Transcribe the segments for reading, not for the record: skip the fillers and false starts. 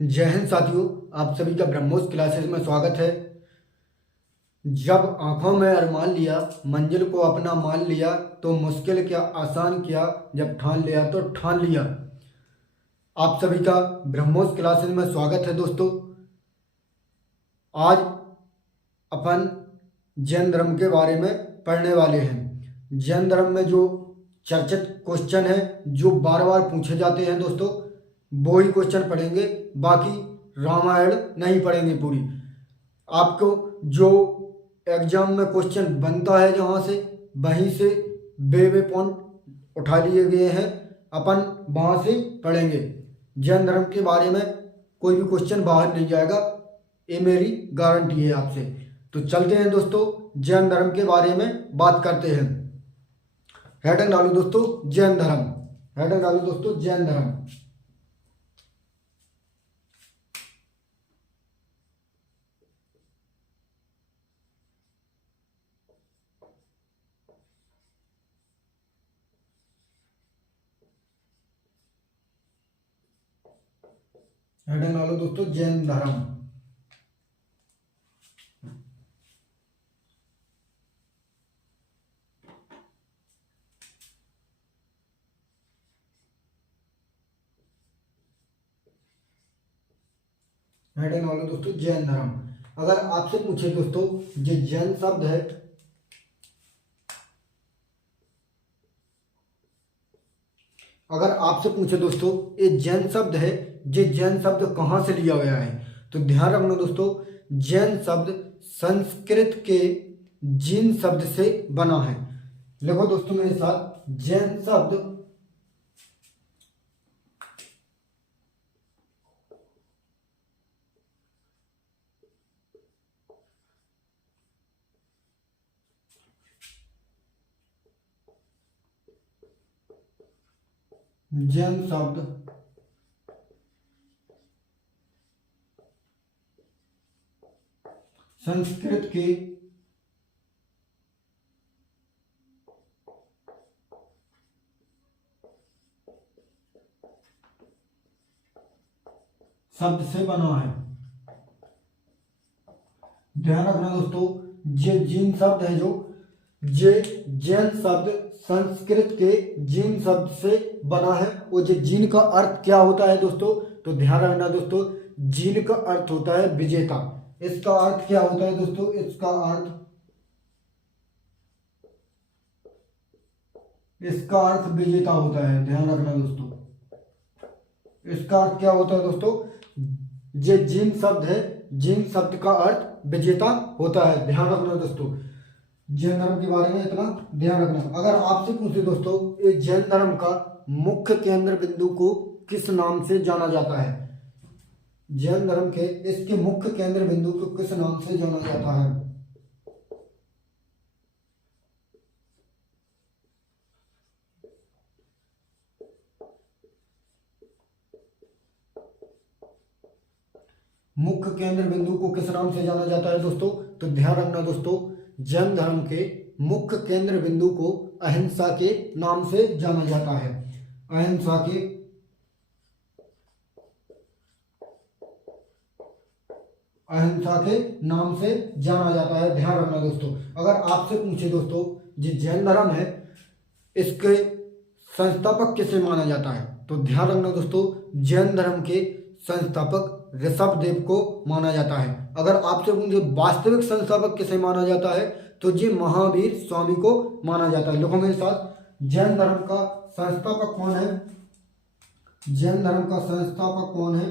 जय हिंद साथियों, आप सभी का ब्रह्मोस क्लासेस में स्वागत है। जब आंखों में अरमान लिया, मंजिल को अपना मान लिया, तो मुश्किल क्या आसान किया, जब ठान लिया तो ठान लिया। आप सभी का ब्रह्मोस क्लासेस में स्वागत है दोस्तों। आज अपन जैन धर्म के बारे में पढ़ने वाले हैं। जैन धर्म में जो चर्चित क्वेश्चन है, जो बार बार पूछे जाते हैं दोस्तों, वो ही क्वेश्चन पढ़ेंगे। बाकी रामायण नहीं पढ़ेंगे पूरी। आपको जो एग्जाम में क्वेश्चन बनता है जहाँ से, वहीं से वे पॉइंट उठा लिए गए हैं, अपन वहाँ से पढ़ेंगे। जैन धर्म के बारे में कोई भी क्वेश्चन बाहर नहीं जाएगा, ये मेरी गारंटी है आपसे। तो चलते हैं दोस्तों, जैन धर्म के बारे में बात करते हैं। हेडिंग डालो दोस्तों जैन धर्म, हेडिंग डालो दोस्तों जैन धर्म। हेडिंग डालो दोस्तों जैन धर्म। हेडिंग डालो दोस्तों जैन धर्म। अगर आपसे पूछे दोस्तों, जो जैन शब्द है, अगर आपसे पूछे दोस्तों ये जैन शब्द है, ये जैन शब्द कहाँ से लिया गया है, तो ध्यान रखना दोस्तों, जैन शब्द संस्कृत के जीन शब्द से बना है। लिखो दोस्तों मेरे साथ, जैन शब्द जैन शब्द संस्कृत के शब्द से बना है। ध्यान रखना दोस्तों, ये जीन शब्द है, ये जैन शब्द संस्कृत के जीन शब्द से बना है। और ये जीन का अर्थ क्या होता है दोस्तों, तो ध्यान रखना दोस्तों, जीन का अर्थ होता है विजेता। इसका अर्थ क्या होता है दोस्तों, इसका अर्थ विजेता होता है। ध्यान रखना दोस्तों, इसका अर्थ क्या होता है दोस्तों, ये जीन शब्द है, जीन शब्द का अर्थ विजेता होता है। ध्यान रखना दोस्तों, जैन धर्म के बारे में इतना ध्यान रखना। अगर आपसे पूछे दोस्तों, ये जैन धर्म का मुख्य केंद्र बिंदु को किस नाम से जाना जाता है, जैन धर्म के इसके मुख्य केंद्र बिंदु को किस नाम से जाना जाता है, मुख्य केंद्र बिंदु को किस नाम से जाना जाता है दोस्तों, तो ध्यान रखना दोस्तों, जैन धर्म के मुख्य केंद्र बिंदु को अहिंसा के नाम से जाना जाता है। अहिंसा के नाम से जाना जाता है। ध्यान रखना दोस्तों, अगर आपसे पूछे दोस्तों, जो जैन धर्म है, इसके संस्थापक किसे माना जाता है, तो ध्यान रखना दोस्तों, जैन धर्म के संस्थापक ऋषभदेव को माना जाता है। अगर आपसे पूछे वास्तविक संस्थापक किसे माना जाता है, तो जी महावीर स्वामी को माना जाता है। लिखो मेरे साथ, जैन धर्म का संस्थापक कौन है, जैन धर्म का संस्थापक कौन है,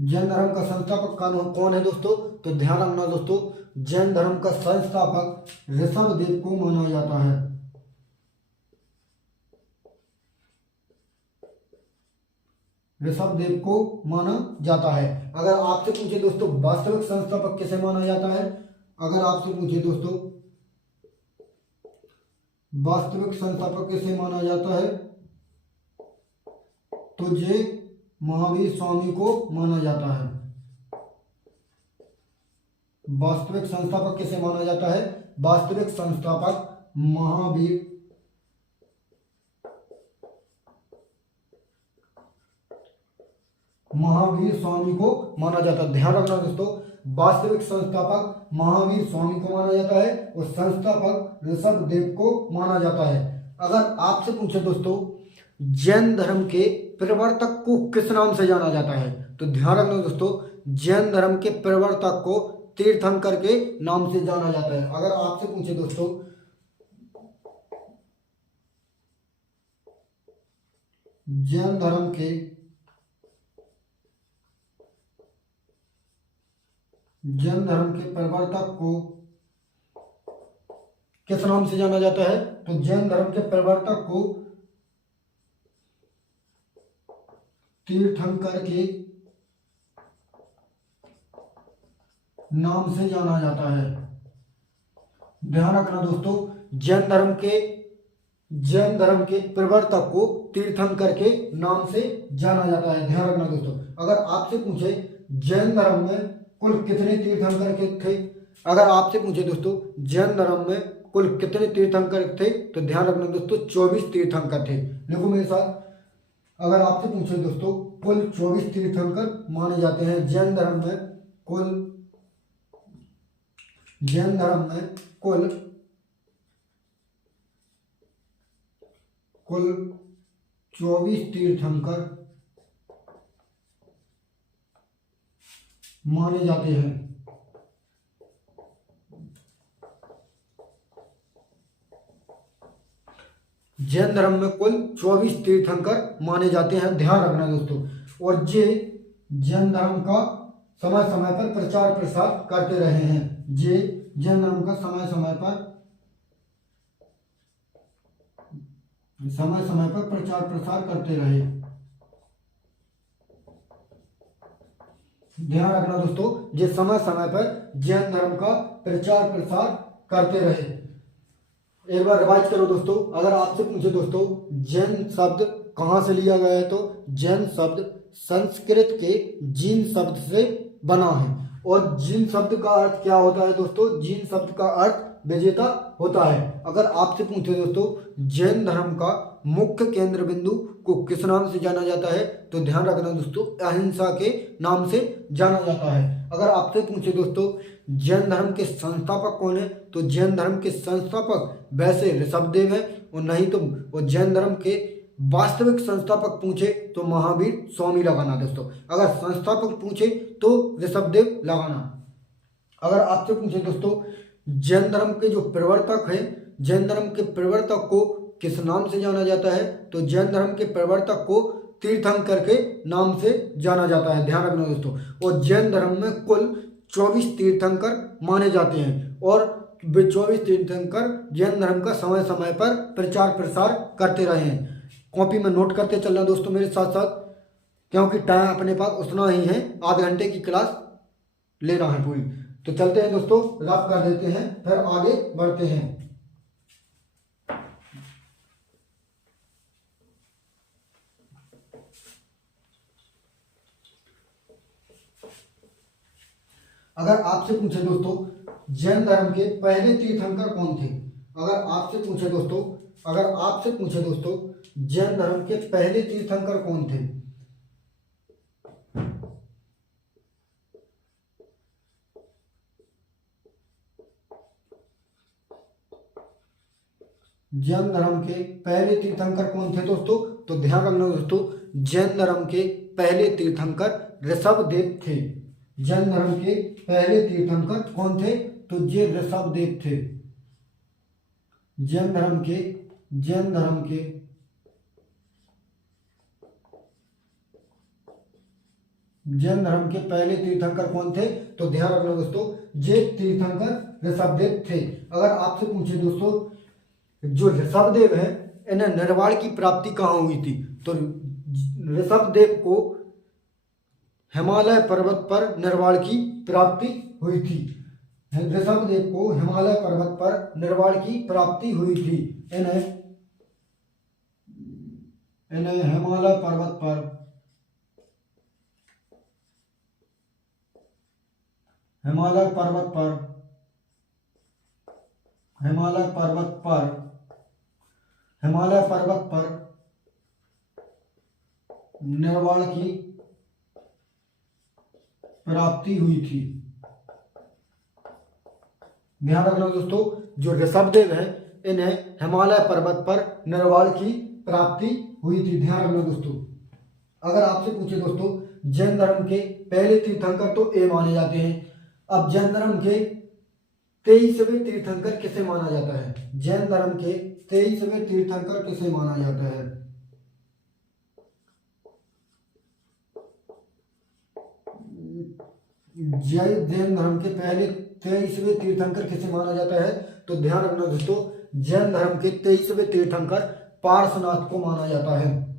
जैन धर्म का संस्थापक कौन है दोस्तों, तो ध्यान रखना दोस्तों, जैन धर्म का संस्थापक ऋषभदेव को माना जाता है। ऋषभदेव को माना जाता है। अगर आपसे पूछे दोस्तों वास्तविक संस्थापक किसे माना जाता है, अगर आपसे पूछे दोस्तों वास्तविक संस्थापक किसे माना जाता है, तो ये महावीर स्वामी को माना जाता है। वास्तविक संस्थापक किसे माना जाता है, वास्तविक संस्थापक महावीर महावीर स्वामी को माना जाता है। ध्यान रखना दोस्तों, वास्तविक संस्थापक महावीर स्वामी को माना जाता है और संस्थापक ऋषभदेव को माना जाता है। अगर आपसे पूछे दोस्तों जैन धर्म के प्रवर्तक को किस नाम से जाना जाता है, तो ध्यान रखना दोस्तों, जैन धर्म के प्रवर्तक को तीर्थंकर के नाम से जाना जाता है। अगर आपसे पूछे दोस्तों जैन धर्म के प्रवर्तक को किस नाम से जाना जाता है, तो जैन धर्म के प्रवर्तक को तीर्थंकर के नाम से जाना जाता है। ध्यान रखना दोस्तों, जैन धर्म के प्रवर्तक को तीर्थंकर के नाम से जाना जाता है। ध्यान रखना दोस्तों, अगर आपसे पूछे जैन धर्म में कुल कितने तीर्थंकर के थे, अगर आपसे पूछे दोस्तों जैन धर्म में कुल कितने तीर्थंकर थे, तो ध्यान रखना दोस्तों 24 तीर्थंकर थे। लिखो मेरे साथ, अगर आपसे पूछे दोस्तों कुल 24 तीर्थंकर माने जाते हैं जैन धर्म में, कुल 24 तीर्थंकर माने जाते हैं। जैन धर्म में कुल 24 तीर्थंकर माने जाते हैं। ध्यान रखना दोस्तों, और ये जैन धर्म का समय समय पर प्रचार प्रसार करते रहे हैं। ये जैन धर्म का समय समय पर प्रचार प्रसार करते रहे। ध्यान रखना दोस्तों, ये समय समय पर जैन धर्म का प्रचार प्रसार करते रहे। एक बार रिवाइज करो दोस्तों, अगर आपसे पूछे दोस्तों जैन शब्द कहाँ से लिया गया है, तो जैन शब्द संस्कृत के जीन शब्द से बना है। और जीन शब्द का अर्थ क्या होता है दोस्तों, जीन शब्द का अर्थ विजेता होता है। अगर आपसे पूछे दोस्तों जैन धर्म का मुख्य केंद्र बिंदु को किस नाम से जाना जाता है, तो ध्यान रखना दोस्तों अहिंसा के नाम से जाना जाता है। अगर आपसे पूछे दोस्तों जैन धर्म के संस्थापक कौन है, तो जैन धर्म के संस्थापक वैसे ऋषभदेव है, और नहीं तो वो जैन धर्म के वास्तविक संस्थापक पूछे तो महावीर स्वामी लगाना दोस्तों। अगर संस्थापक पूछे तो ऋषभदेव लगाना। अगर आपसे पूछे दोस्तों जैन धर्म के जो प्रवर्तक हैं, जैन धर्म के प्रवर्तक को किस नाम से जाना जाता है, तो जैन धर्म के प्रवर्तक को तीर्थंकर के नाम से जाना जाता है। ध्यान रखना दोस्तों, और जैन धर्म में कुल 24 तीर्थंकर माने जाते हैं, और 24 तीर्थंकर जैन धर्म का समय समय पर प्रचार प्रसार करते रहे हैं। कॉपी में नोट करते चलना दोस्तों मेरे साथ साथ, क्योंकि टाइम अपने पास उतना ही है, आधे घंटे की क्लास लेना है पूरी। तो चलते हैं दोस्तों, रब कर देते हैं, फिर आगे बढ़ते हैं। अगर आपसे पूछे दोस्तों जैन धर्म के पहले तीर्थंकर कौन थे, अगर आपसे पूछे दोस्तों जैन धर्म के पहले तीर्थंकर कौन थे, जैन धर्म के पहले तीर्थंकर कौन थे दोस्तों, तो ध्यान रखना दोस्तों जैन धर्म के पहले तीर्थंकर ऋषभदेव थे। जैन धर्म के पहले तीर्थंकर कौन थे, तो ये ऋषभदेव थे। जैन धर्म के पहले तीर्थंकर कौन थे, तो ध्यान रखना दोस्तों ये तीर्थंकर ऋषभदेव थे। अगर आपसे पूछे दोस्तों जो ऋषभदेव है इन्हें निर्वाण की प्राप्ति कहाँ हुई थी, तो ऋषभदेव को हिमालय पर्वत पर निर्वाण की प्राप्ति हुई थी। ऋषभदेव को हिमालय पर्वत पर निर्वाण की प्राप्ति हुई थी। इन्हें हिमालय पर्वत पर निर्वाण की प्राप्ति हुई थी। ध्यान रखना दोस्तों, जो ऋषभदेव है इन्हें हिमालय पर्वत पर निर्वाल की प्राप्ति हुई थी। ध्यान रखना दोस्तों, अगर आपसे पूछे दोस्तों जैन धर्म के पहले तीर्थंकर तो ये माने जाते हैं। अब जैन धर्म के 23वें तीर्थंकर किसे माना जाता है? जैन धर्म के 23वें तीर्थंकर किसे माना जाता है? जैन धर्म के पहले 23वें तीर्थंकर किसे माना जाता है? तो ध्यान रखना दोस्तों, जैन धर्म के 23वें तीर्थंकर पार्श्वनाथ को माना जाता है।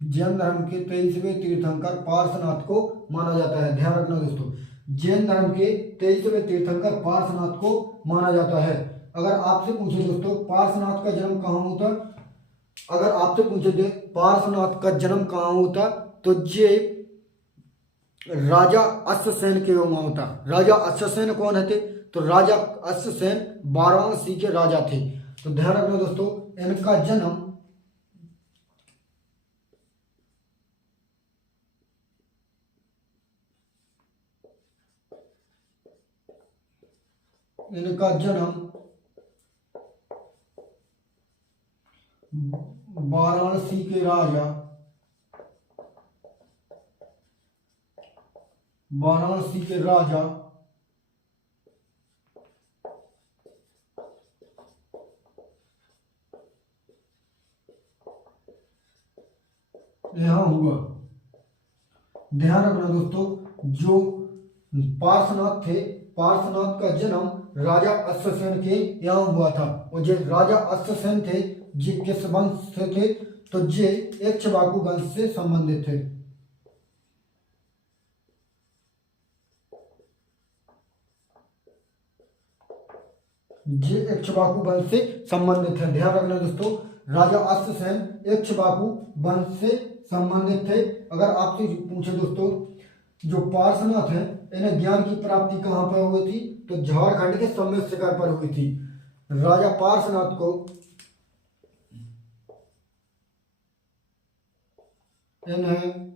जैन धर्म के 23वें तीर्थंकर पार्श्वनाथ को माना जाता है। ध्यान रखना दोस्तों, जैन धर्म के 23वें तीर्थंकर पार्श्वनाथ को माना जाता है। अगर आपसे पूछे दोस्तों पार्श्वनाथ का जन्म कहाँ होता, अगर आपसे पूछे पार्श्वनाथ का जन्म कहाँ होता, तो ये राजा अश्वसेन के वहाँ होता। राजा अश्वसेन कौन थे? तो राजा अश्वसेन वाराणसी के राजा थे। तो ध्यान रखना दोस्तों, इनका जन्म वाराणसी के राजा यहाँ हुआ। ध्यान रखना दोस्तों, जो पार्श्वनाथ थे, पार्श्वनाथ का जन्म राजा अश्वसेन के यहाँ हुआ था। और जो राजा अश्वसेन थे ये किस वंश से थे? तो ये इक्ष्वाकु वंश से संबंधित थे। ये इक्ष्वाकु वंश से संबंधित है। ध्यान रखना दोस्तों, राजा अश्वसेन इक्ष्वाकु वंश से संबंधित थे। अगर आपसे पूछे दोस्तों जो पार्श्वनाथ है इन्हें ज्ञान की प्राप्ति कहाँ पर हुई थी? तो झारखंड के सम्मेद शिखर पर हुई थी। राजा पार्श्वनाथ को इन्हें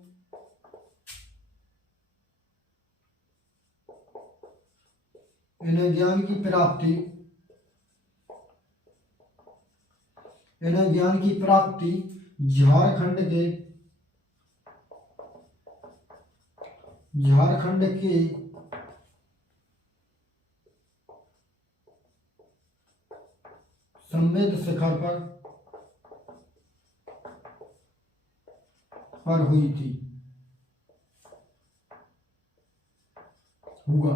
ज्ञान की प्राप्ति झारखंड के सम्मेद शिखर पर हुई थी। हुआ।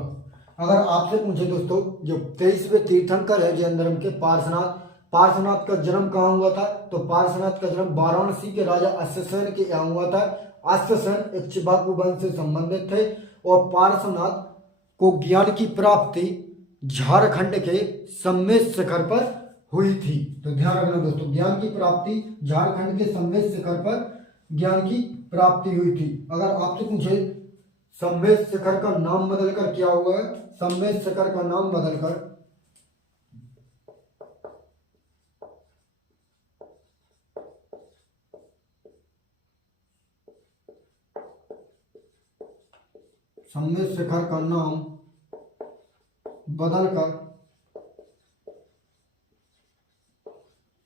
अगर आपसे पूछे दोस्तों जो 23वें तीर्थंकर है जैन धर्म के पार्श्वनाथ का जन्म कहाँ हुआ था? तो पार्श्वनाथ का जन्म वाराणसी के राजा अश्वसेन के यहाँ हुआ था। अश्वसेन इक्ष्वाकु वंश से संबंधित थे और पार्श्वनाथ को ज्ञान की प्राप्ति झारखंड के सम्मेद शिखर पर हुई थी। तो ध्यान रखना दोस्तों, ज्ञान की प्राप्ति झारखंड के सम्मेद शिखर पर ज्ञान की प्राप्ति हुई थी। अगर आपसे पूछे सम्मेद शिखर का नाम बदलकर क्या हुआ है? सम्मेद शिखर का नाम बदलकर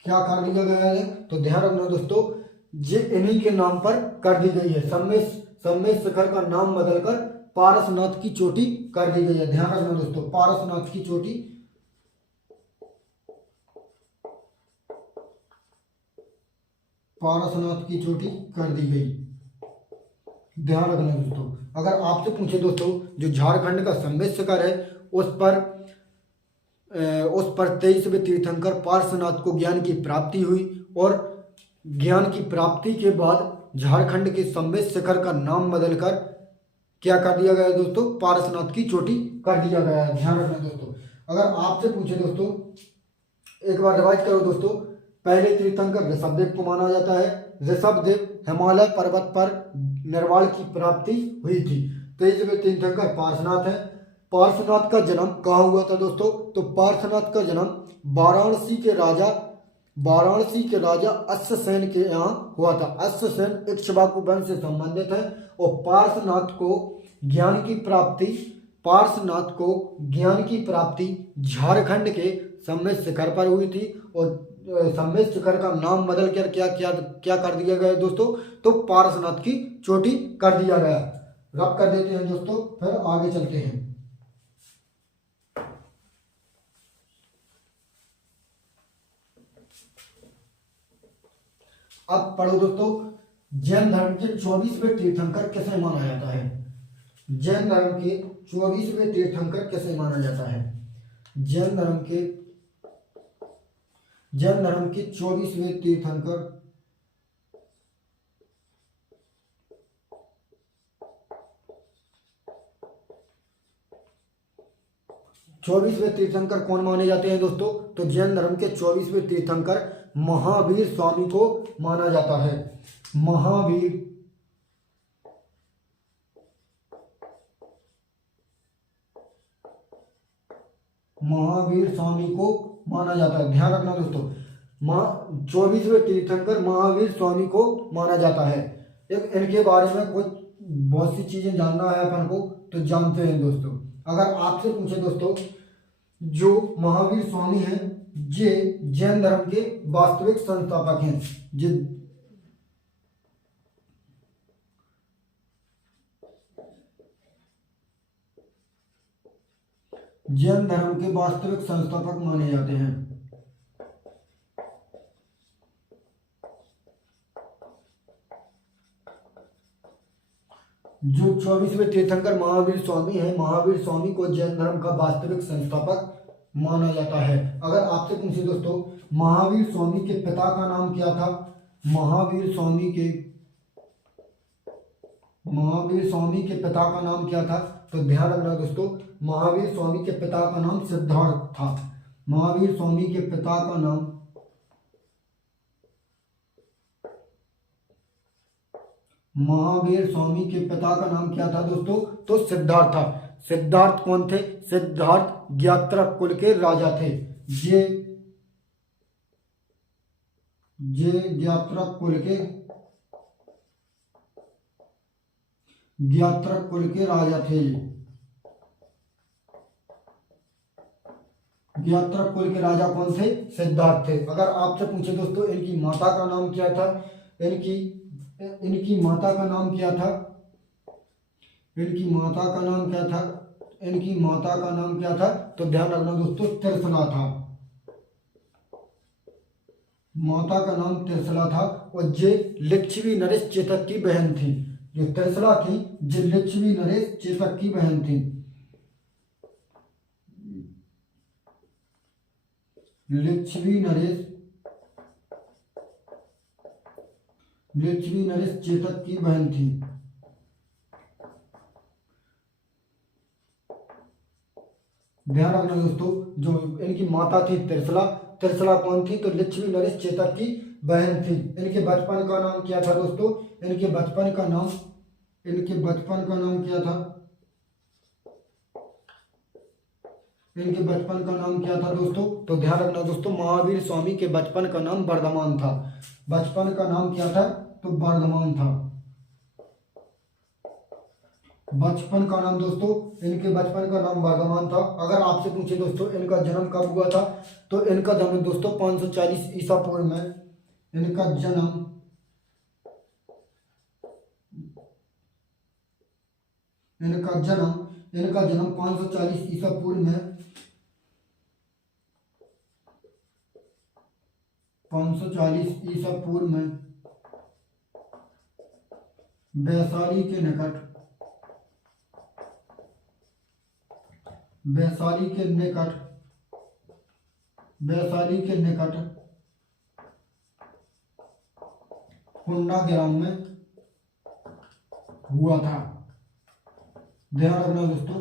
क्या कर दिया गया है? तो ध्यान रखना दोस्तों, ये इन्हीं के नाम पर कर दी गई है। सम्मेद शिखर का नाम बदलकर पारसनाथ की चोटी कर दी गई है। ध्यान रखना दोस्तों, पारसनाथ की चोटी कर दी गई। ध्यान रखना दोस्तों, अगर आपसे पूछे दोस्तों जो झारखंड का सम्मेद शिखर है उस पर 23वें तीर्थंकर पार्श्वनाथ को ज्ञान की प्राप्ति हुई और ज्ञान की प्राप्ति के बाद झारखंड के सम्मेद शिखर का नाम बदलकर क्या कर दिया गया है दोस्तों? पार्श्वनाथ की चोटी कर दिया गया है। ध्यान रखना दोस्तों, अगर आपसे पूछे दोस्तों एक बार रिवाइज करो दोस्तों, पहले तीर्थंकर ऋषभदेव को माना जाता है। ऋषभदेव हिमालय पर्वत पर निर्वाल की प्राप्ति हुई थी। 23वें तीर्थंकर पार्श्वनाथ है। पार्श्वनाथ का जन्म कहाँ हुआ था दोस्तों? तो पार्श्वनाथ का जन्म वाराणसी के राजा वाराणसी के राजा अश्वसेन के यहाँ हुआ था। अश्वसेन इक्ष्वाकु वंश से संबंधित है और पार्श्वनाथ को ज्ञान की प्राप्ति झारखंड के सम्मेद शिखर पर हुई थी। और सम्मेद शिखर का नाम बदल कर क्या कर दिया गया दोस्तों, तो पार्श्वनाथ की चोटी कर दिया गया। रब कर देते हैं दोस्तों, फिर आगे चलते हैं। अब पढ़ो दोस्तों, जैन धर्म के 24वें तीर्थंकर किसे माना जाता है? जैन धर्म के 24वें तीर्थंकर किसे माना जाता है? जैन धर्म के 24वें तीर्थंकर 24वें तीर्थंकर कौन माने जाते हैं दोस्तों? तो जैन धर्म के 24वें तीर्थंकर महावीर स्वामी को माना जाता है। महावीर स्वामी को माना जाता है। ध्यान रखना दोस्तों, 24वें तीर्थंकर महावीर स्वामी को माना जाता है। एक इनके बारे में कुछ बहुत सी चीजें जानना है अपन को, तो जानते हैं दोस्तों। अगर आपसे पूछे दोस्तों, जो महावीर स्वामी हैं ये जैन धर्म के वास्तविक संस्थापक हैं। जैन धर्म के वास्तविक संस्थापक माने जाते हैं। जो 24वें तीर्थंकर महावीर स्वामी हैं, महावीर स्वामी को जैन धर्म का वास्तविक संस्थापक माना जाता है। अगर आपसे पूछे दोस्तों, महावीर स्वामी के पिता का नाम क्या था? महावीर स्वामी के पिता का नाम क्या था? तो ध्यान रखना दोस्तों, महावीर स्वामी के पिता का नाम सिद्धार्थ था। महावीर स्वामी के पिता का नाम क्या था दोस्तों? तो सिद्धार्थ था। सिद्धार्थ कौन थे? सिद्धार्थ ज्ञात्रक कुल के राजा थे। ये ज्ञात्रक कुल के राजा थे। ज्ञात्रक कुल के राजा कौन थे? सिद्धार्थ थे। अगर आपसे पूछे दोस्तों, इनकी माता का नाम क्या था? इनकी माता का नाम क्या था? तो ध्यान रखना दोस्तों, त्रिशला था। माता का नाम त्रिशला था। और ये लिच्छवी नरेश चेतक की बहन थी। जो त्रिशला थी, ये लिच्छवी नरेश चेतक की बहन थी। लिच्छवी नरेश चेतक की बहन थी। ध्यान रखना दोस्तों, जो इनकी माता थी त्रिशला कौन थी? तो लिच्छवी नरेश चेतक की बहन थी। इनके बचपन का नाम क्या था दोस्तों? इनके बचपन का नाम क्या था दोस्तों? तो ध्यान रखना दोस्तों, महावीर स्वामी के बचपन का नाम वर्धमान था। बचपन का नाम क्या था? तो वर्धमान था। बचपन का नाम दोस्तों, इनके बचपन का नाम वर्धमान था। अगर आपसे पूछे दोस्तों, इनका जन्म कब हुआ था? तो इनका जन्म दोस्तों 540 ईसा पूर्व में इनका जन्म 540 ईसा पूर्व में 540 ईसा पूर्व में वैशाली के निकट कुंडाग्राम में हुआ था। ध्यान रखना दोस्तों,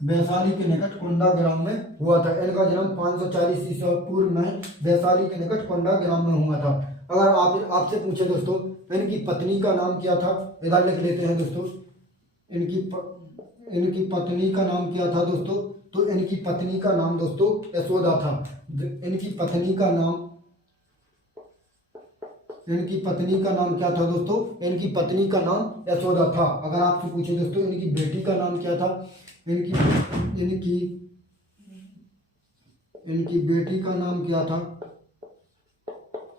वैशाली के निकट कुंडाग्राम में हुआ था। इनका जन्म 540 ईसा पूर्व में वैशाली के निकट कुंडाग्राम में हुआ था। अगर आपसे पूछे दोस्तों, इनकी पत्नी का नाम क्या था? इधर लिख लेते हैं दोस्तों, इनकी पत्नी का नाम क्या था दोस्तों? तो इनकी पत्नी का नाम दोस्तों यशोदा था। इनकी पत्नी का नाम इनकी पत्नी का नाम क्या था दोस्तों? इनकी पत्नी का नाम यशोदा था। अगर आपसे पूछे दोस्तों इनकी बेटी का नाम क्या था? इनकी इनकी इनकी बेटी का नाम क्या था?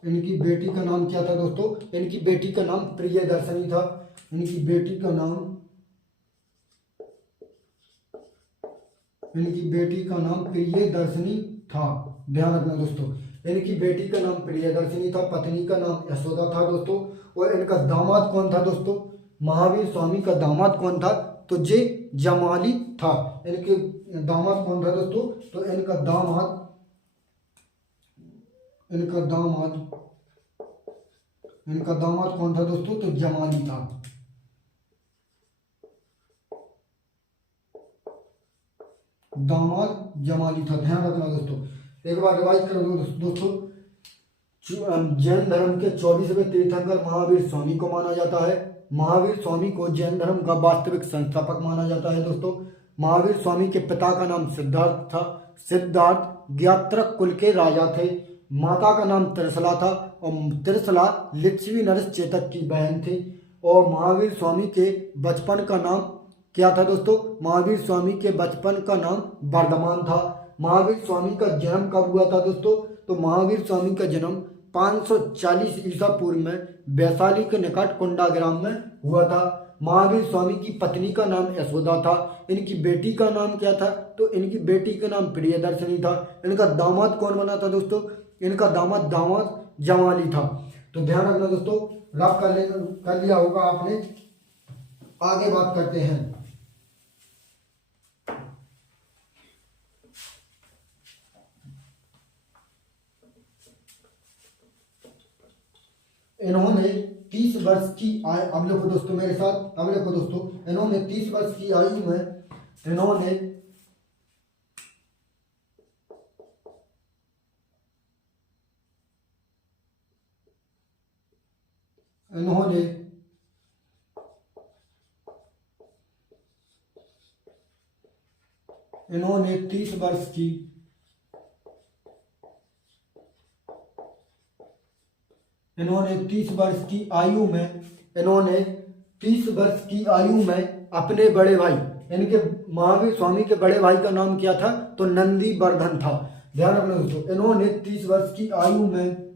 इनकी बेटी का नाम क्या था दोस्तों? इनकी बेटी का नाम प्रियदर्शनी था। इनकी बेटी का नाम प्रियदर्शनी था। ध्यान रखना दोस्तों, इनकी बेटी का नाम प्रियदर्शनी था, पत्नी का नाम यशोदा था दोस्तों। और इनका दामाद कौन था दोस्तों? महावीर स्वामी का दामाद कौन था? तो जे जमाली था। इनके दामाद कौन था दोस्तों? तो इनका दामाद कौन था दोस्तों? तो जमाली था। दामाद जमाली था। ध्यान रखना दोस्तों, एक बार रिवाइज कर दो दोस्तों। जैन धर्म के 24वें तीर्थंकर महावीर स्वामी को माना जाता है। महावीर स्वामी को जैन धर्म का वास्तविक संस्थापक माना जाता है दोस्तों। महावीर स्वामी के पिता का नाम सिद्धार्थ था। सिद्धार्थ ज्ञात्रक कुल के राजा थे। माता का नाम त्रिशला था और त्रिशला लिच्छवी नरेश चेतक की बहन थी। और महावीर स्वामी के बचपन का नाम क्या था दोस्तों? महावीर स्वामी के बचपन का नाम वर्धमान था। महावीर स्वामी का जन्म कब हुआ था दोस्तों? तो महावीर स्वामी का जन्म 540 ईसा पूर्व में वैशाली के निकट कुंडा ग्राम में हुआ था। महावीर स्वामी की पत्नी का नाम यशोदा था। इनकी बेटी का नाम क्या था? तो इनकी बेटी का नाम प्रियदर्शनी था। इनका दामाद कौन बना था दोस्तों? इनका दामाद जमाली था। तो ध्यान रखना दोस्तों, रब कर लिया होगा आपने। आगे बात करते हैं। इन्होंने 30 वर्ष की आयु, अब लिखो दोस्तों मेरे साथ, अब लिखो दोस्तों, इन्होंने 30 वर्ष की आयु में इन्होंने इन्होंने 30 वर्ष की इन्होंने 30 वर्ष की आयु में अपने बड़े भाई, इनके महावीर स्वामी के बड़े भाई का नाम क्या था? तो नंदी वर्धन था। ध्यान रखना दोस्तों, इन्होंने 30 वर्ष की आयु में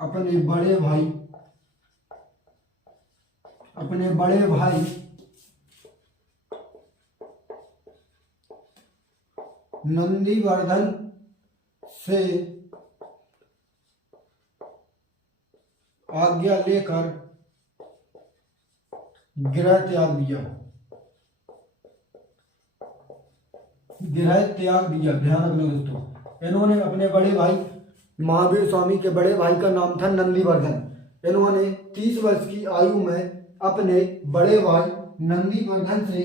अपने बड़े भाई नंदीवर्धन से आज्ञा लेकर गृह त्याग दिया। ध्यान रखना दोस्तों, इन्होंने अपने बड़े भाई, महावीर स्वामी के बड़े भाई का नाम था नंदीवर्धन। इन्होंने 30 वर्ष की आयु में अपने बड़े भाई नंदीवर्धन से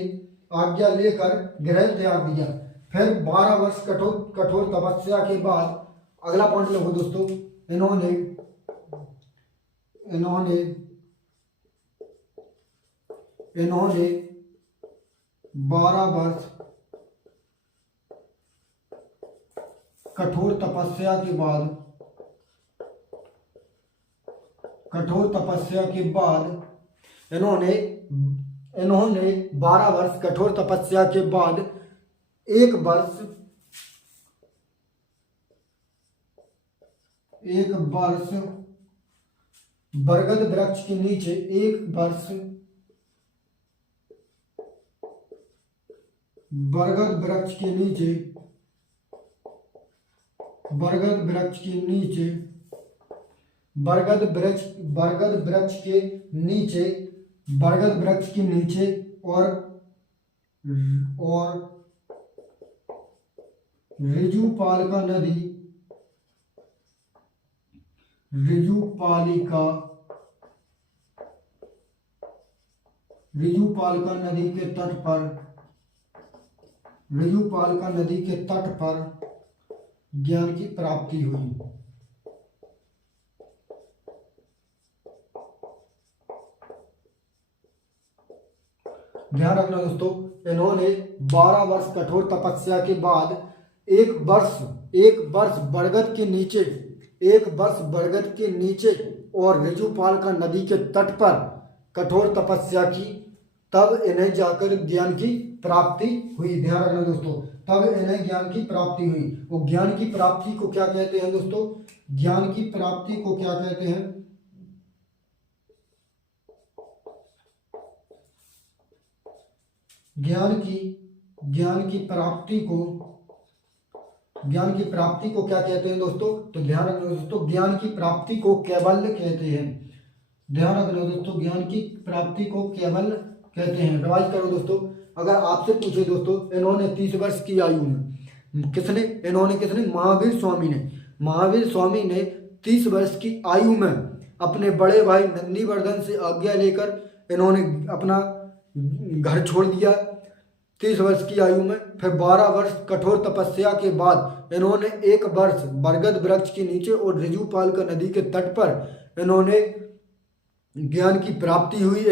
आज्ञा लेकर गृह त्याग दिया। फिर 12 वर्ष कठोर तपस्या के बाद, अगला पॉइंट लिखो दोस्तों, इन्होंने 12 वर्ष कठोर तपस्या के बाद इन्होंने 12 वर्ष कठोर तपस्या के बाद एक वर्ष बरगद वृक्ष के नीचे बरगद वृक्ष के नीचे और ऋजुपालिका नदी के तट पर ज्ञान की प्राप्ति हुई। ध्यान रखना दोस्तों, इन्होंने 12 वर्ष कठोर तपस्या के बाद एक वर्ष बरगद के नीचे, एक वर्ष बरगद के नीचे और ऋजुपाल का नदी के तट पर कठोर तपस्या की, तब इन्हें जाकर ज्ञान की प्राप्ति हुई। ध्यान रखना दोस्तों, तब इन्हें ज्ञान की प्राप्ति हुई। वो ज्ञान की प्राप्ति को क्या कहते हैं दोस्तों? ज्ञान की प्राप्ति को क्या कहते हैं? ज्ञान की प्राप्ति को क्या कहते हैं दोस्तों? तो ध्यान रखना दोस्तों, ज्ञान की प्राप्ति को कैवल्य कहते हैं। ध्यान रखना दोस्तों, ज्ञान की प्राप्ति को कैवल्य कहते हैं। रिवाइज करो दोस्तों, अगर आपसे पूछे दोस्तों, इन्होंने 30 वर्ष की आयु में, किसने महावीर स्वामी ने 30 वर्ष की आयु में अपने बड़े भाई नंदीवर्धन से आज्ञा लेकर इन्होंने अपना घर छोड़ दिया 30 वर्ष की आयु में। फिर 12 वर्ष कठोर तपस्या के बाद इन्होंने 1 वर्ष बरगद वृक्ष के नीचे और ऋजुपाल का नदी के तट पर इन्होंने ज्ञान की प्राप्ति हुई।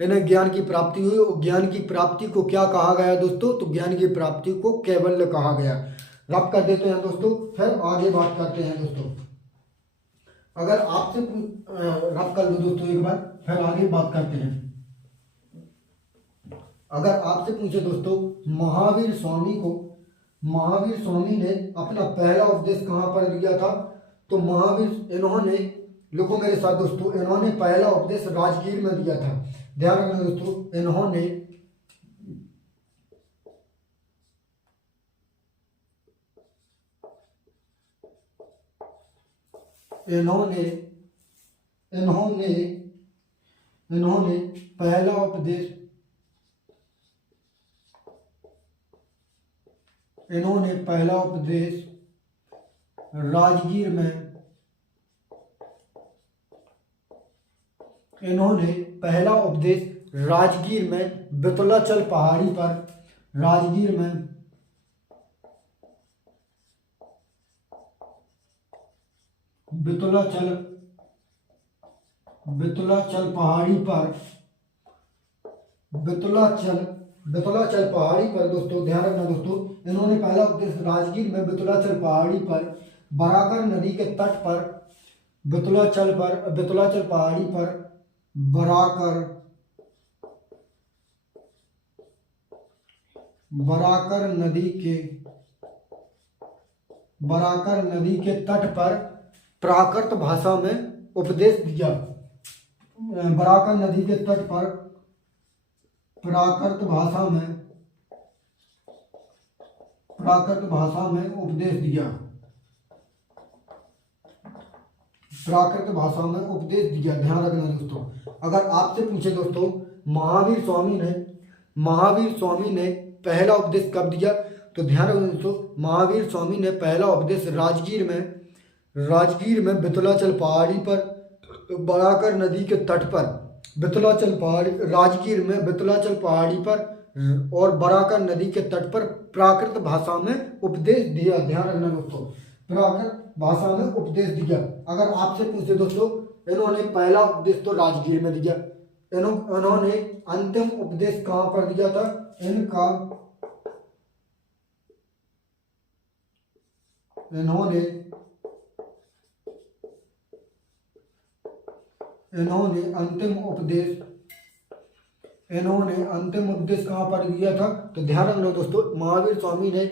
इन्हें ज्ञान की प्राप्ति हुई। और ज्ञान की प्राप्ति को क्या कहा गया दोस्तों? तो ज्ञान की प्राप्ति को कैवल्य कहा गया। रब कर देते हैं दोस्तों, फिर आगे बात करते हैं दोस्तों। अगर आपसे रब कर लो दोस्तों एक बार, फिर आगे बात करते हैं। अगर आपसे पूछे दोस्तों, महावीर स्वामी ने अपना पहला उपदेश कहाँ पर दिया था? तो इन्होंने, लिखो मेरे साथ दोस्तों, इन्होंने पहला उपदेश राजगीर में दिया था। ध्यान रखना दोस्तों, इन्होंने पहला उपदेश राजगीर में, वितलाचल पहाड़ी पर, वितलाचल पहाड़ी पर दोस्तों, ध्यान रखना दोस्तों, इन्होंने पहला उपदेश राजगीर में वितलाचल पहाड़ी पर बराकर नदी के तट पर, वितलाचल पहाड़ी पर बराकर नदी के तट पर प्राकृत भाषा में उपदेश दिया। बराकर नदी के तट पर प्राकृत भाषा में उपदेश दिया। ध्यान रखना दोस्तों, अगर आपसे पूछे दोस्तों, महावीर स्वामी ने पहला उपदेश कब दिया? तो ध्यान रखना दोस्तों, महावीर स्वामी ने पहला उपदेश राजगीर में वितलाचल पहाड़ी पर बराकर नदी के तट पर, राजगीर में वितलाचल पहाड़ी पर और बराकर नदी के तट पर प्राकृत भाषा में उपदेश दिया। ध्यान रखना दोस्तों, प्राकृत भाषा में उपदेश दिया। अगर आपसे पूछे दोस्तों, इन्होंने पहला उपदेश तो राजगीर में दिया, इन्होंने अंतिम उपदेश कहाँ पर दिया था? इन्होंने अंतिम उपदेश कहाँ पर दिया था? तो ध्यान रखना दोस्तों, महावीर स्वामी ने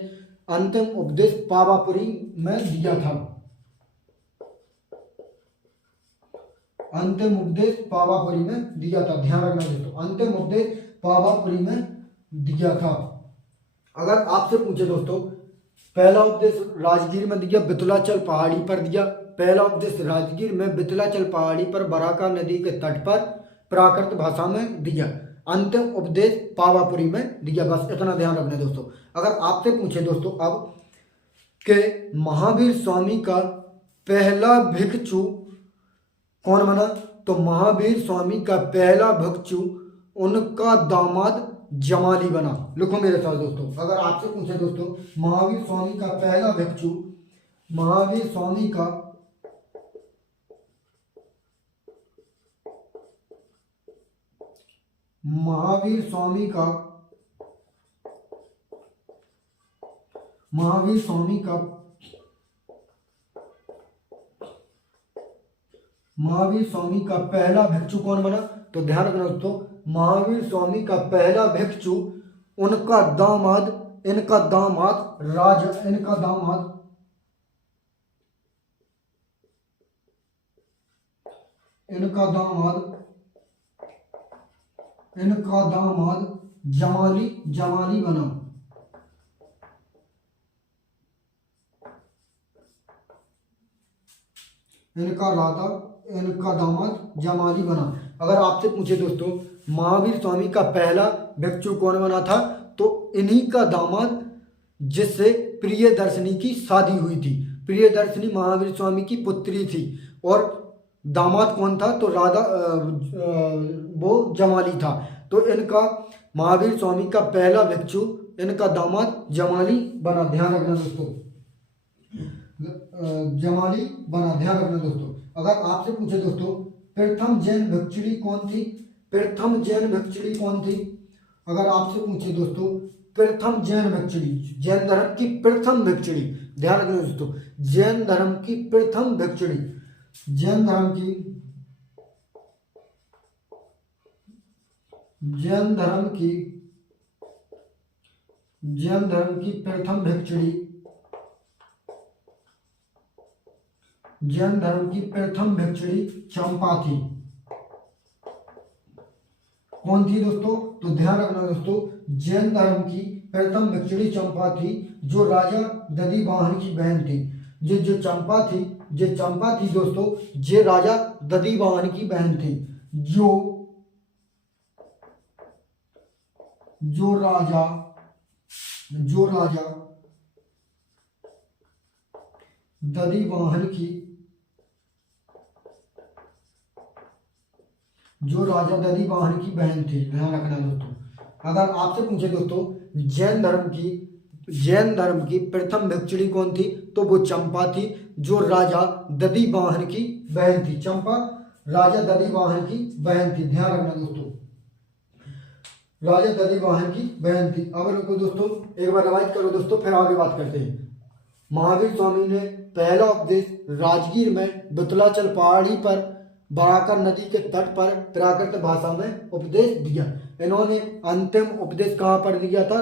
अंतिम उपदेश पावापुरी में दिया था। ध्यान रखना दोस्तों, अंतिम उपदेश पावापुरी में दिया था। अगर आपसे पूछे दोस्तों, पहला उपदेश राजगीर में दिया, वितलाचल पहाड़ी पर दिया। पहला उपदेश राजगीर में वितलाचल पहाड़ी पर बराकर नदी के तट पर प्राकृत भाषा में दिया। अंतिम उपदेश पावापुरी में दिया। बस इतना ध्यान रखना दोस्तों। अगर आपसे पूछे दोस्तों अब कि महावीर स्वामी का पहला भिक्षु कौन बना? तो महावीर स्वामी का पहला भिक्षु उनका दामाद जमाली बना। लिखो मेरे साथ दोस्तों, अगर आपसे पूछे दोस्तों, महावीर स्वामी का पहला भिक्षु, महावीर स्वामी का महावीर स्वामी का महावीर स्वामी का महावीर स्वामी का पहला भिक्षु कौन बना? तो ध्यान रखना दोस्तों, महावीर स्वामी का पहला भिक्षु उनका दामाद इनका दामाद राजा इनका दामाद इनका दामाद इनका दामाद जमाली बना। इनका दामाद जमाली बना। अगर आपसे पूछे दोस्तों महावीर स्वामी का पहला भिक्षु कौन बना था, तो इन्हीं का दामाद जिससे प्रियदर्शनी की शादी हुई थी। प्रियदर्शनी महावीर स्वामी की पुत्री थी और दामाद कौन था? तो वो जमाली था। तो इनका महावीर स्वामी का पहला भिक्षु इनका दामाद जमाली बना। ध्यान रखना दोस्तों, जमाली बना। ध्यान रखना दोस्तों। अगर आपसे पूछे दोस्तों प्रथम जैन भिक्षुणी कौन थी? प्रथम जैन भिक्षुणी कौन थी? अगर आपसे पूछे दोस्तों प्रथम जैन भिक्षुणी, जैन धर्म की प्रथम भिक्षुणी, ध्यान रखना दोस्तों, जैन धर्म की प्रथम भिक्षुणी, जैन धर्म की प्रथम भिक्षुणी, जैन धर्म की प्रथम भिक्षुणी चंपा थी। कौन थी दोस्तों? तो ध्यान रखना दोस्तों, जैन धर्म की प्रथम भिक्षुणी चंपा थी, जो राजा दधिवाहन की बहन थी। ये जो चंपा थी दोस्तों, ये राजा दधिवाहन की बहन थी, जो राजा दधिवाहन की बहन थी। ध्यान रखना दोस्तों। अगर आपसे पूछे दोस्तों जैन धर्म की प्रथम भिक्षुणी कौन थी, तो वो चंपा थी, जो राजा दधिवाहन की बहन थी। चंपा राजा दधिवाहन की बहन थी। ध्यान रखना दोस्तों, राजा दधिवाहन की बहन थी। अब रुको दोस्तों, एक बार रिवाइज करो दोस्तों, फिर आगे बात करते हैं। महावीर स्वामी ने पहला उपदेश राजगीर में वितलाचल पहाड़ी पर बराकर नदी के तट पर प्राकृत भाषा में उपदेश दिया। इन्होंने अंतिम उपदेश कहाँ पर दिया था?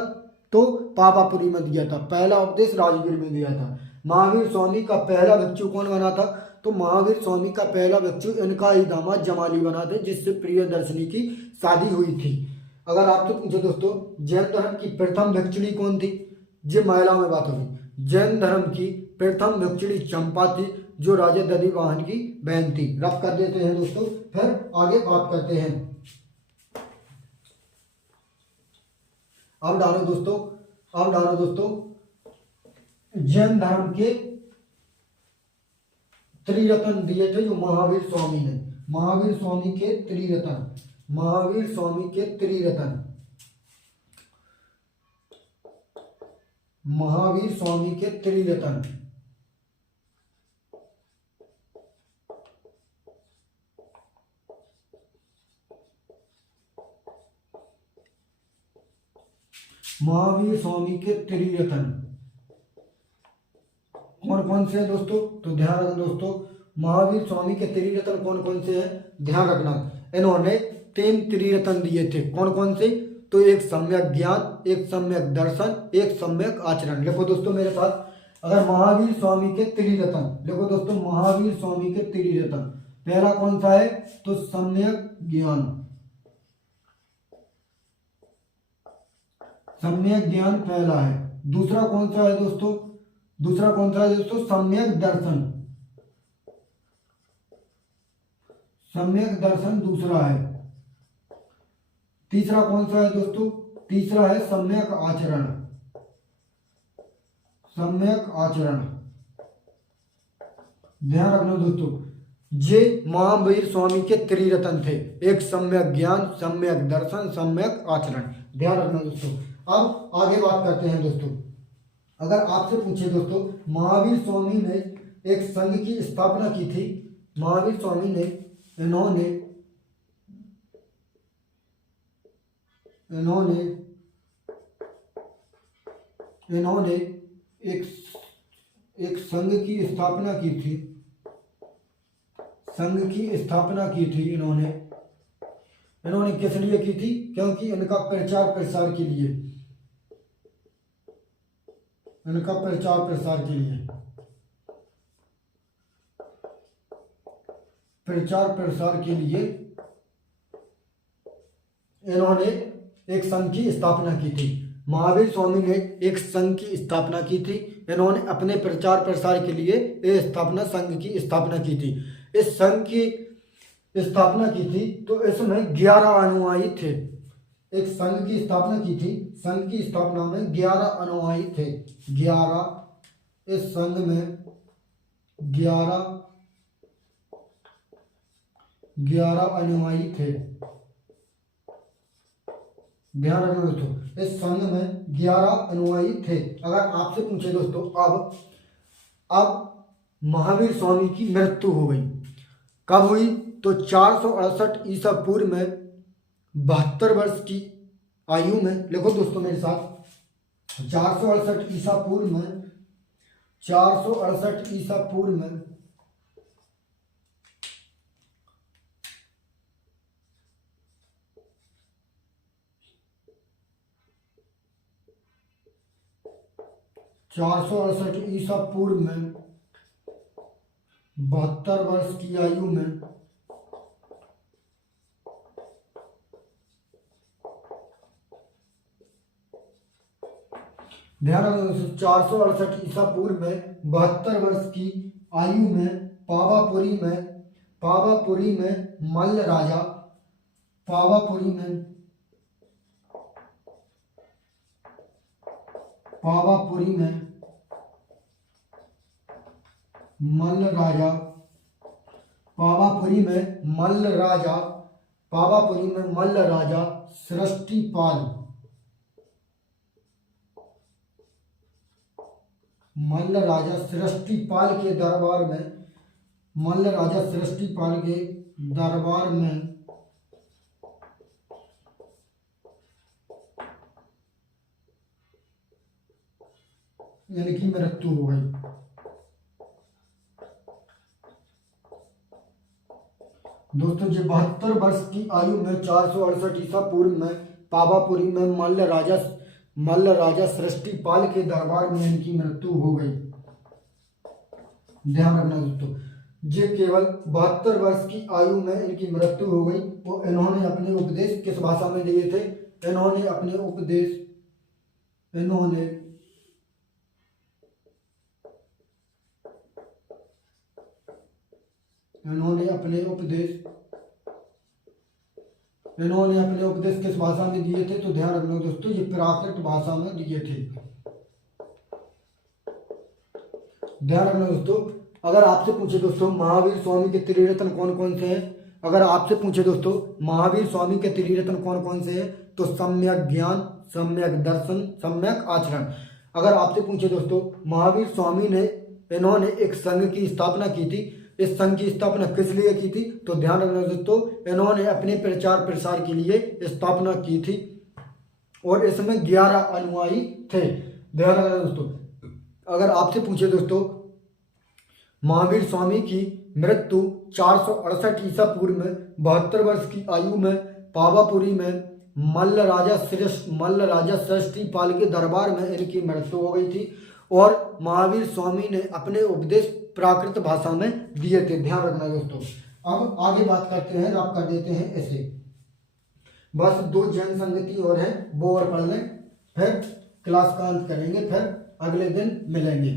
तो पावापुरी में दिया था। पहला उपदेश राजगीर में दिया था। महावीर स्वामी का पहला भिक्षु कौन बना था? तो महावीर स्वामी का पहला भिक्षु इनका ही दामाद जमाली बना था, जिससे प्रियदर्शनी की शादी हुई थी। अगर आपसे पूछे दोस्तों जैन धर्म की प्रथम भिक्षुणी कौन थी, ये महिला में बात होगी। जैन धर्म की प्रथम भिक्षुणी चंपा थी, जो राजा दधिवाहन की बहन थी। रफ कर देते हैं दोस्तों, फिर आगे बात करते हैं। अब डालो दोस्तों जैन धर्म के त्रिरत्न दिए थे जो महावीर स्वामी ने। महावीर स्वामी के त्रिरत्न महावीर स्वामी के त्रिरत्न महावीर स्वामी के त्रिरत्न कौन कौन से हैं दोस्तों? तो ध्यान रखना दोस्तों, महावीर स्वामी के त्रिरत्न कौन कौन से हैं? ध्यान रखना, इन्होंने 3 त्रिरत्न दिए थे। कौन कौन से? तो एक सम्यक ज्ञान, एक सम्यक दर्शन, एक सम्यक आचरण। लिखो दोस्तों मेरे साथ, अगर महावीर स्वामी के त्रिरत्न लिखो दोस्तों, महावीर स्वामी के त्रिरत्न पहला कौन सा है? तो सम्यक ज्ञान, सम्यक ज्ञान पहला है। दूसरा कौन सा है दोस्तों? सम्यक दर्शन, सम्यक दर्शन दूसरा है। तीसरा कौन सा है दोस्तों? तीसरा है सम्यक आचरण, सम्यक आचरण। ध्यान रखना दोस्तों, ये महावीर स्वामी के त्रिरत्न थे, एक सम्यक ज्ञान, सम्यक दर्शन, सम्यक आचरण। ध्यान रखना दोस्तों। अब आगे बात करते हैं दोस्तों। अगर आपसे पूछे दोस्तों महावीर स्वामी ने एक संघ की स्थापना की थी, महावीर स्वामी ने इन्होंने इन्होंने इन्होंने एक एक संघ की स्थापना की थी। संघ की स्थापना की थी इन्होंने किस लिए की थी? क्योंकि इनका प्रचार प्रसार के लिए, इनका प्रचार प्रसार के लिए, प्रचार प्रसार के लिए इन्होंने एक संघ की स्थापना की थी। महावीर स्वामी ने एक संघ की स्थापना की थी। इन्होंने अपने प्रचार प्रसार के लिए संघ की स्थापना की थी। इस संघ की स्थापना की थी तो इसमें 11 अनुयायी थे। एक संघ की स्थापना की थी, संघ की स्थापना में 11 अनुयायी थे। 11 इस संघ में 11 अनुयायी थे। ध्यान रखना दोस्तों, इस संघ में 11 अनुयायी थे। अगर आपसे पूछे दोस्तों अब महावीर स्वामी की मृत्यु हो गई, कब हुई? तो 468 ईसा पूर्व में 72 वर्ष की आयु में, लिखो दोस्तों मेरे साथ, 468 ईसा पूर्व में 468 ईसा पूर्व में 468 ईसा पूर्व में 72 वर्ष की आयु में ध्यान रखना, 468 ईसा पूर्व में 72 वर्ष की आयु में पावापुरी में मल्ल राजा पावापुरी में मल्ल राजा सृष्टिपाल के दरबार में इनकी मृत्यु हो गई। दोस्तों जी 72 वर्ष की आयु में 468 ईसा पूर्व में पावापुरी में मल्ल राजा सृष्टिपाल के दरबार में इनकी मृत्यु हो गई। ध्यान रखना दोस्तों, ये केवल 72 वर्ष की आयु में इनकी मृत्यु हो गई। वो इन्होंने अपने उपदेश किस भाषा में दिए थे? इन्होंने अपने उपदेश किस भाषा में दिए थे? तो ध्यान रखना दोस्तों, ये प्राकृत भाषा में दिए थे। ध्यान रखना दोस्तों, अगर आपसे पूछे दोस्तों महावीर स्वामी के त्रिरत्न कौन कौन से हैं, अगर आपसे पूछे दोस्तों महावीर स्वामी के त्रिरत्न कौन कौन से हैं, तो सम्यक ज्ञान, सम्यक दर्शन, सम्यक आचरण। अगर आपसे पूछे दोस्तों महावीर स्वामी ने इन्होंने एक संघ की स्थापना की थी, इस संघ की स्थापना किस लिए की थी? तो ध्यान रखना दोस्तों, इन्होंने अपने प्रचार प्रसार के लिए स्थापना की थी और इसमें 11 अनुयायी थे। ध्यान रखना दोस्तों, अगर आपसे पूछे दोस्तों महावीर स्वामी की मृत्यु 468 ईसा पूर्व में 72 वर्ष की आयु में पावापुरी में मल्ल राजा सृष्टिपाल के दरबार में इनकी मृत्यु हो गई थी और महावीर स्वामी ने अपने उपदेश प्राकृत भाषा में दिए थे। ध्यान रखना दोस्तों। अब आगे बात करते हैं, आप कर देते हैं ऐसे, बस 2 जैन संगति और हैं, वो और पढ़ लें, फिर क्लास का अंत करेंगे, फिर अगले दिन मिलेंगे।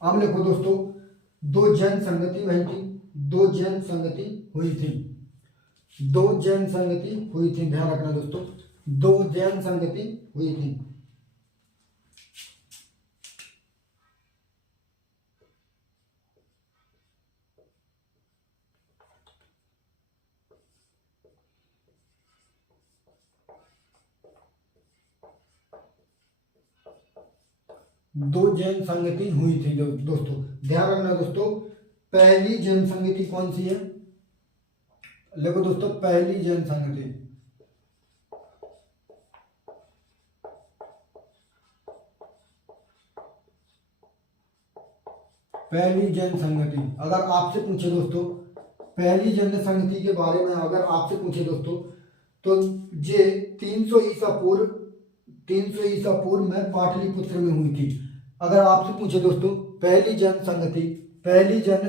अब लिखो दोस्तों, 2 जैन संगति हुई थी, 2 जैन संगति हुई थी, 2 जैन संगति हुई थी। ध्यान रखना दोस्तों, 2 जैन संगति हुई थी। दो जैन संगति हुई थी दोस्तों। ध्यान रखना दोस्तों, पहली जैन संगति कौन सी है? देखो दोस्तों, पहली जैन संगति, पहली जैन संगति अगर आपसे पूछे दोस्तों, पहली जैन संगति के बारे में अगर आपसे पूछे दोस्तों, तो ये 300 ईसा पूर्व में पाटलिपुत्र में हुई थी। अगर आपसे पूछे दोस्तों पहली जैन संगति, पहली जैन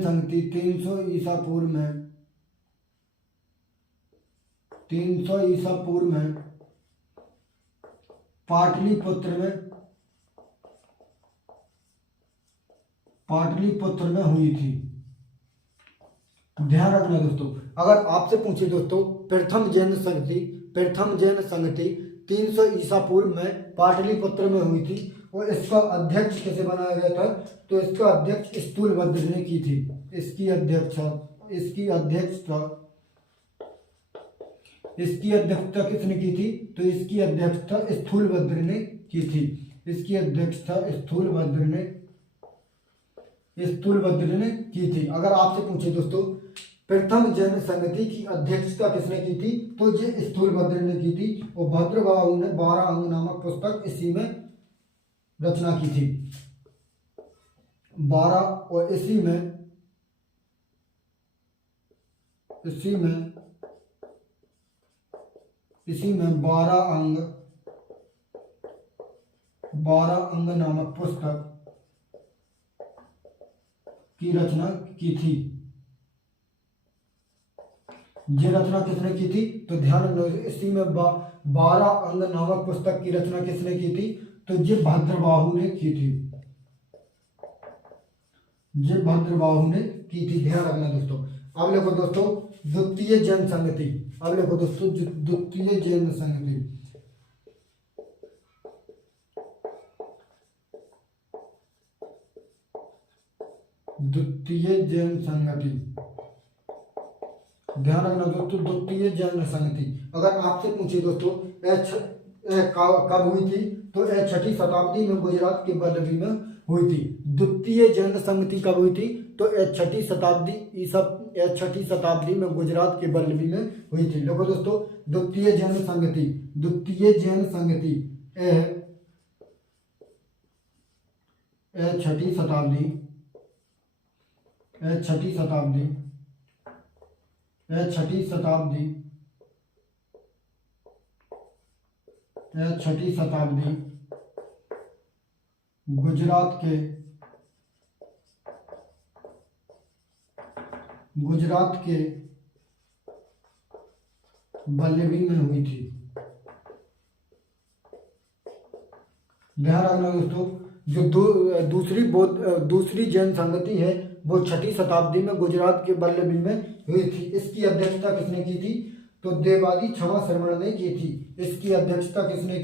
संगति 300 ईसा पूर्व में, 300 ईसा पूर्व में पाटलिपुत्र में हुई थी। ध्यान रखना दोस्तों, अगर आपसे पूछे दोस्तों प्रथम जैन संगति 300 ईसा पूर्व में पाटलिपुत्र में हुई थी और इसका अध्यक्ष कैसे बनाया गया था, तो इसका अध्यक्ष स्थूलभद्र ने की थी। इसकी अध्यक्षता किसने की थी, तो इसकी अध्यक्षता स्थूलभद्र ने की थी। इसकी अध्यक्षता स्थूलभद्र ने की थी। अगर आपसे पूछे दोस्तों प्रथम जैन संगति की अध्यक्षता किसने की थी, तो ये स्थूलभद्र ने की थी और भद्रबाहु ने 12 अंग नामक पुस्तक इसी में रचना की थी। 12 और इसी में 12 अंग नामक पुस्तक की रचना की थी। ये रचना किसने की थी, तो ध्यान रखना, इसी में 12 अंग नामक पुस्तक की रचना किसने की थी, तो ये भद्रबाहु ने की थी। ये भद्रबाहु ने की थी। ध्यान रखना दोस्तों। अब देखो दोस्तों द्वितीय जैन संगति, अब देखो दोस्तों द्वितीय जैन संगति, द्वितीय जैन संगति, ध्यान रखना दोस्तों, द्वितीय जैन संगति अगर आपसे पूछे दोस्तों कब हुई थी, तो 6ठी शताब्दी में गुजरात के वल्लभी में हुई थी। द्वितीय जैन संगति कब हुई थी, तो 6ठी शताब्दी में गुजरात के वल्लभी में हुई थी। देखो दोस्तों द्वितीय जैन संगति 6ठी शताब्दी गुजरात के वल्लभी में हुई थी। ध्यान रखना दोस्तों, जो दूसरी जैन संगति है वो 6ठी शताब्दी में गुजरात के वल्लभी में हुई थी। इसकी अध्यक्षता किसने की थी, तो देवादी क्षमा शर्मण ने की थी। इसकी अध्यक्षता किसने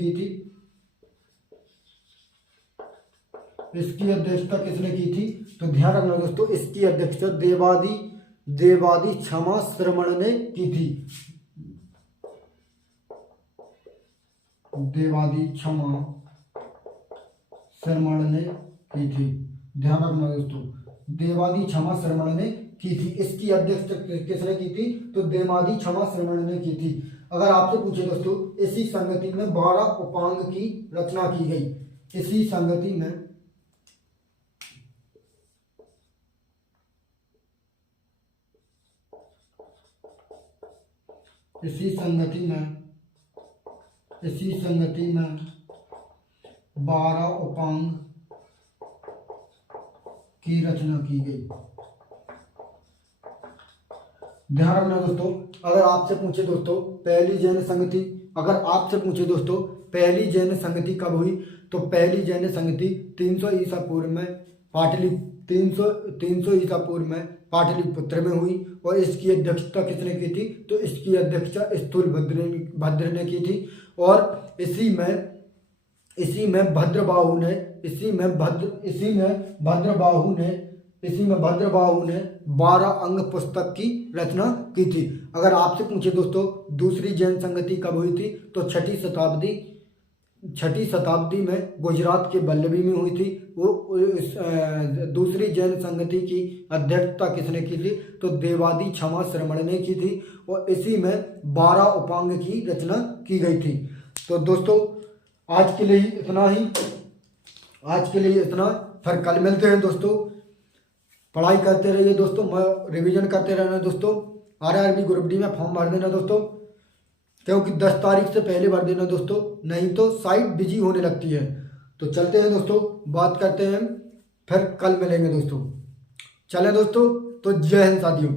की थी, तो ध्यान रखना दोस्तों, इसकी अध्यक्षता देवादी क्षमा शर्मण ने की थी। देवादी क्षमा शर्मण ने की थी। ध्यान रखना दोस्तों, देवादी क्षमा शर्मण ने की थी। इसकी अध्यक्षता किसने की थी, तो देवादी क्षमा शर्मण ने की थी। अगर आपसे पूछे दोस्तों इसी संगति में 12 उपांग की रचना की गई। इसी संगति में 12 उपांग की रचना की गई। ध्यान रखना दोस्तों, अगर आपसे पूछे दोस्तों पहली जैन संगति कब हुई, तो पहली जैन संगति 300 ईसा पूर्व में पाटलिपुत्र में हुई और इसकी अध्यक्षता किसने की थी, तो इसकी अध्यक्षता स्थूलभद्र ने की थी। और इसी में भद्रबाहु ने 12 अंग पुस्तक की रचना की थी। अगर आपसे पूछे दोस्तों दूसरी जैन संगति कब हुई थी, तो 6ठी छठी शताब्दी में गुजरात के वल्लभी में हुई थी। वो दूसरी जैन संगति की अध्यक्षता किसने की थी? तो देवादी क्षमा श्रमण ने की थी और इसी में 12 उपांग की रचना की गई थी। तो दोस्तों आज के लिए इतना ही, फिर कल मिलते हैं दोस्तों। पढ़ाई करते रहिए दोस्तों, रिवीजन करते रहना दोस्तों। RRB ग्रुप डी में फॉर्म भर देना दोस्तों, क्योंकि 10 तारीख से पहले भर देना दोस्तों, नहीं तो साइट बिजी होने लगती है। तो चलते हैं दोस्तों, बात करते हैं, फिर कल मिलेंगे दोस्तों। चलें दोस्तों, तो जय हिंद साथियों।